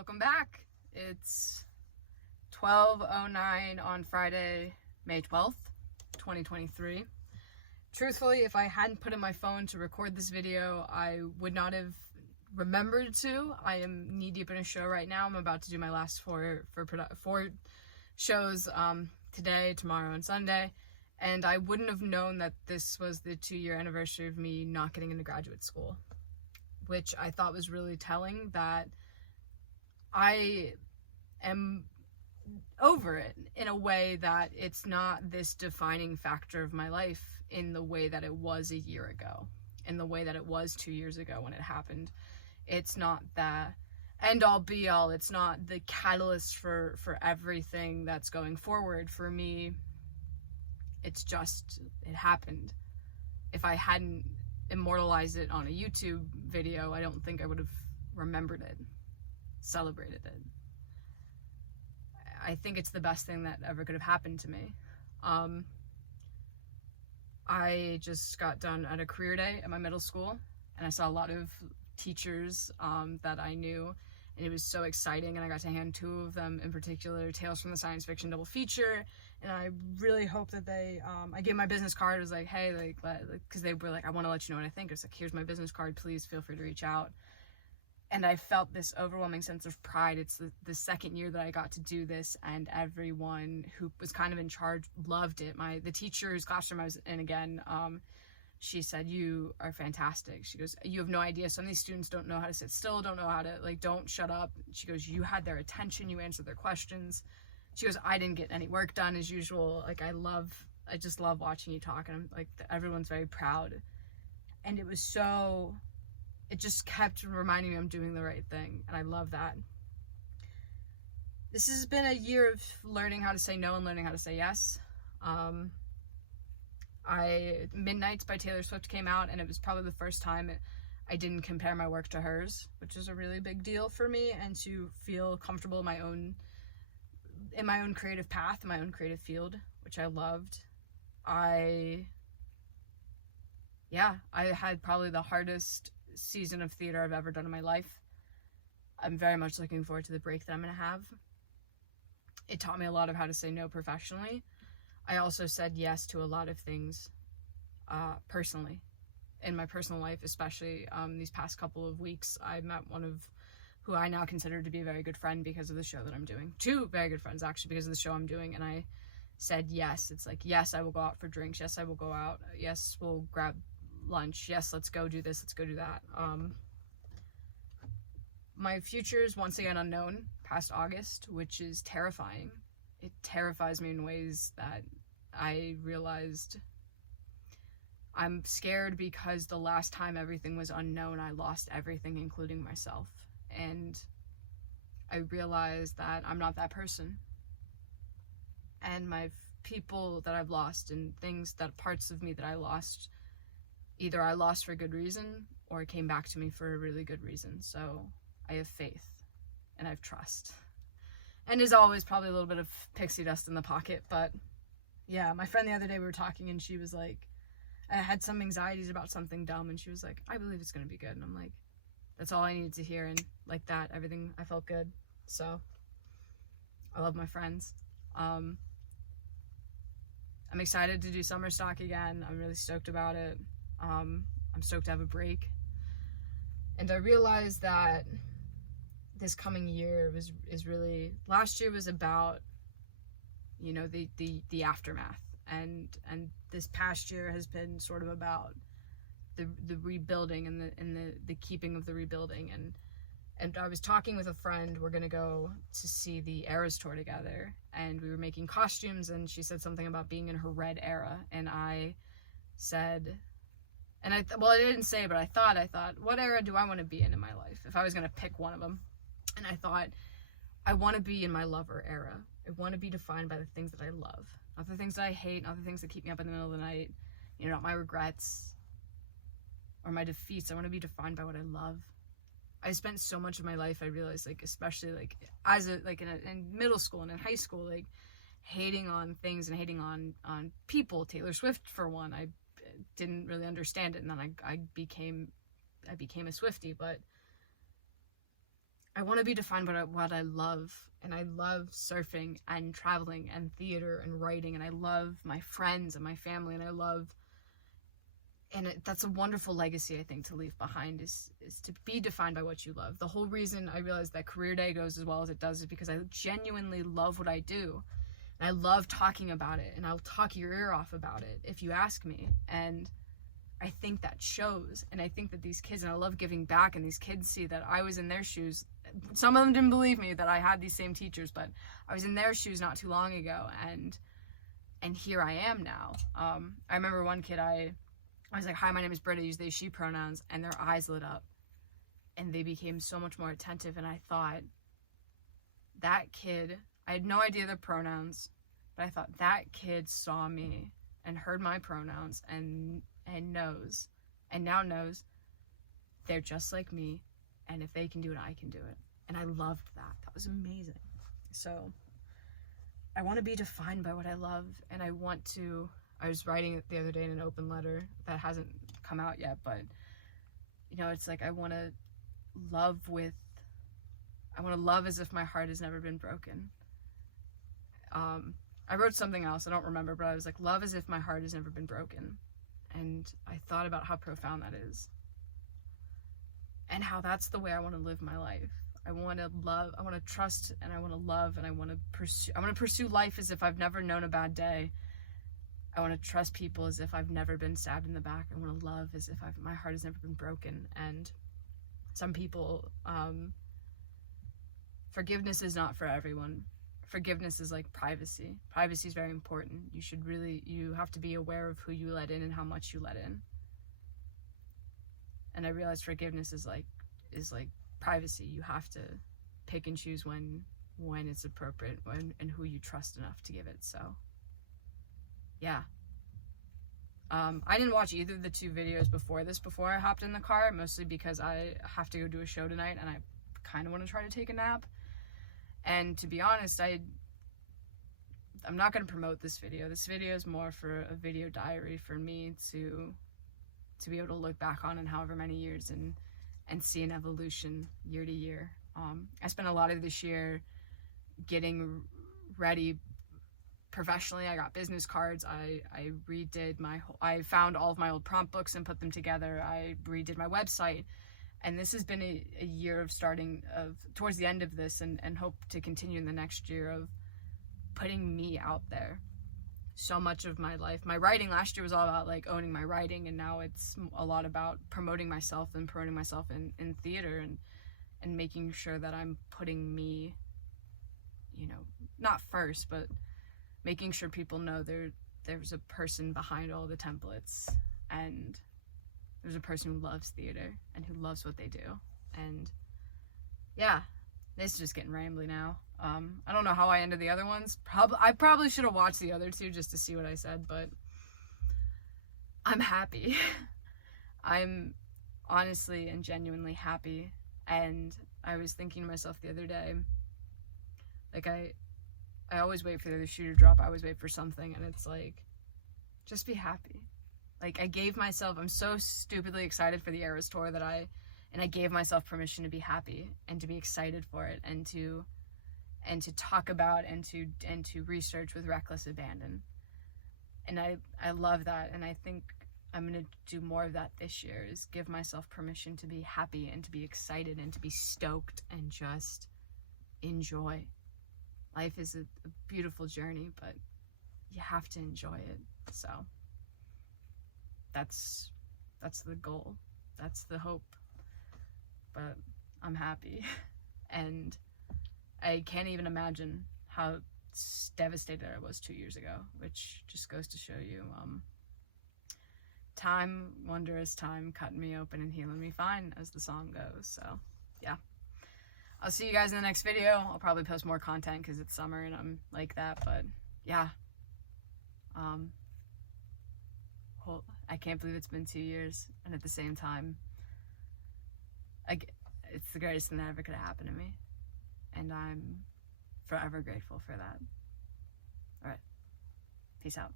Welcome back. It's 12:09 on Friday, May 12th, 2023. Truthfully, if I hadn't put in my phone to record this video, I would not have remembered to. I am knee-deep in a show right now. I'm about to do my last four shows today, tomorrow, and Sunday. And I wouldn't have known that this was the 2-year anniversary of me not getting into graduate school, which I thought was really telling that I am over it in a way that it's not this defining factor of my life in the way that it was a year ago, in the way that it was 2 years ago when it happened. It's not the end all be all. It's not the catalyst for everything that's going forward. For me, it's just, it happened. If I hadn't immortalized it on a YouTube video, I don't think I would have remembered it, celebrated it. I think it's the best thing that ever could have happened to me. I just got done at a career day at my middle school, and I saw a lot of teachers that I knew, and it was so exciting, and I got to hand 2 of them in particular Tales from the Science Fiction double feature, and I really hope that they, I gave my business card. I was like, hey, because they were like, I want to let you know what I think. It's like, here's my business card, please feel free to reach out. And I felt this overwhelming sense of pride. It's the second year that I got to do this, and everyone who was kind of in charge loved it. The teacher whose classroom I was in again, she said, you are fantastic. She goes, you have no idea. Some of these students don't know how to sit still, don't know how to, don't shut up. She goes, you had their attention, you answered their questions. She goes, I didn't get any work done as usual. I just love watching you talk, and I'm like, everyone's very proud. And it just kept reminding me I'm doing the right thing, and I love that. This has been a year of learning how to say no and learning how to say yes. Midnights by Taylor Swift came out, and it was probably the first time I didn't compare my work to hers, which is a really big deal for me, and to feel comfortable in my own creative path, in my own creative field, which I loved. I had probably the hardest season of theater I've ever done in my life. I'm very much looking forward to the break that I'm going to have. It taught me a lot of how to say no professionally. I also said yes to a lot of things personally, in my personal life, especially these past couple of weeks. I met one of who I now consider to be a very good friend because of the show that I'm doing. 2 very good friends, actually, because of the show I'm doing, and I said yes. It's like, yes, I will go out for drinks. Yes, I will go out. Yes, we'll grab lunch. Yes, let's go do this. Let's go do that. My future is once again unknown past August, which is terrifying. It terrifies me in ways that I realized I'm scared, because the last time everything was unknown, I lost everything, including myself. And I realized that I'm not that person. And my people that I've lost, and parts of me that I lost, either I lost for a good reason or it came back to me for a really good reason. So I have faith and I have trust. And as always, probably a little bit of pixie dust in the pocket. But yeah, my friend the other day, we were talking, and she was like, I had some anxieties about something dumb, and she was like, I believe it's going to be good. And I'm like, that's all I needed to hear. And like that, everything, I felt good. So I love my friends. I'm excited to do summer stock again. I'm really stoked about it. I'm stoked to have a break. And I realized that this coming year is really, last year was about, the aftermath, and this past year has been sort of about the rebuilding and the keeping of the rebuilding. And I was talking with a friend. We're gonna go to see the Eras tour together, and we were making costumes, and she said something about being in her red era, and I said, I didn't say, but I thought, what era do I want to be in my life if I was going to pick one of them? And I thought, I want to be in my lover era. I want to be defined by the things that I love, not the things that I hate, not the things that keep me up in the middle of the night, not my regrets or my defeats. I want to be defined by what I love. I spent so much of my life, I realized, especially in middle school and in high school, hating on things and hating on people. Taylor Swift, for one. I didn't really understand it, and then I became a Swiftie. But I want to be defined by what I love, and I love surfing and traveling and theater and writing, and I love my friends and my family, and that's a wonderful legacy, I think, to leave behind, is to be defined by what you love. The whole reason I realized that Career Day goes as well as it does is because I genuinely love what I do, and I love talking about it, and I'll talk your ear off about it if you ask me, and I think that shows. And I think that these kids, and I love giving back, and these kids see that I was in their shoes. Some of them didn't believe me that I had these same teachers, but I was in their shoes not too long ago, and here I am now. I remember one kid, I was like, "Hi, my name is Britta, use they, she pronouns," and their eyes lit up, and they became so much more attentive, and I thought, that kid, I had no idea their pronouns, but I thought, that kid saw me and heard my pronouns and now knows they're just like me, and if they can do it, I can do it. And I loved that. That was amazing. So I want to be defined by what I love, and I was writing it the other day in an open letter that hasn't come out yet, but it's like I want to love as if my heart has never been broken. I wrote something else, I don't remember, but I was like, love as if my heart has never been broken. And I thought about how profound that is, and how that's the way I want to live my life. I want to love, I want to trust, and I want to love, and I want to pursue life as if I've never known a bad day. I want to trust people as if I've never been stabbed in the back. I want to love as if my heart has never been broken. And some people, forgiveness is not for everyone. Forgiveness is like privacy. Privacy is very important. You have to be aware of who you let in and how much you let in. And I realized forgiveness is like privacy. You have to pick and choose when it's appropriate, and who you trust enough to give it. So yeah. I didn't watch either of the two videos before I hopped in the car, mostly because I have to go do a show tonight, and I kind of want to try to take a nap. And to be honest, I'm not going to promote this video. This video is more for a video diary for me to be able to look back on in however many years and see an evolution year to year. I spent a lot of this year getting ready professionally. I got business cards. I found all of my old prompt books and put them together. I redid my website. And this has been a year of towards the end of this, and hope to continue in the next year, of putting me out there. So much of my life, my writing last year was all about like owning my writing, and now it's a lot about promoting myself in theater, and making sure that I'm putting me, not first, but making sure people know there's a person behind all the templates, and there's a person who loves theater and who loves what they do. And yeah, this is just getting rambly now. I don't know how I ended the other ones. I probably should have watched the other two just to see what I said, but I'm happy. I'm honestly and genuinely happy. And I was thinking to myself the other day, like I always wait for the shoe to drop. I always wait for something, and it's like, just be happy. Like, I'm so stupidly excited for the Eras tour that I gave myself permission to be happy and to be excited for it, and to talk about and to research with reckless abandon. And I love that, and I think I'm going to do more of that this year, is give myself permission to be happy and to be excited and to be stoked and just enjoy. Life is a beautiful journey, but you have to enjoy it. So that's the goal. That's the hope. But I'm happy. And I can't even imagine how devastated I was 2 years ago, which just goes to show you, time, wondrous time, cutting me open and healing me fine, as the song goes. So yeah, I'll see you guys in the next video. I'll probably post more content because it's summer and I'm like that, but yeah. I can't believe it's been 2 years, and at the same time, it's the greatest thing that ever could have happened to me, and I'm forever grateful for that. All right, peace out.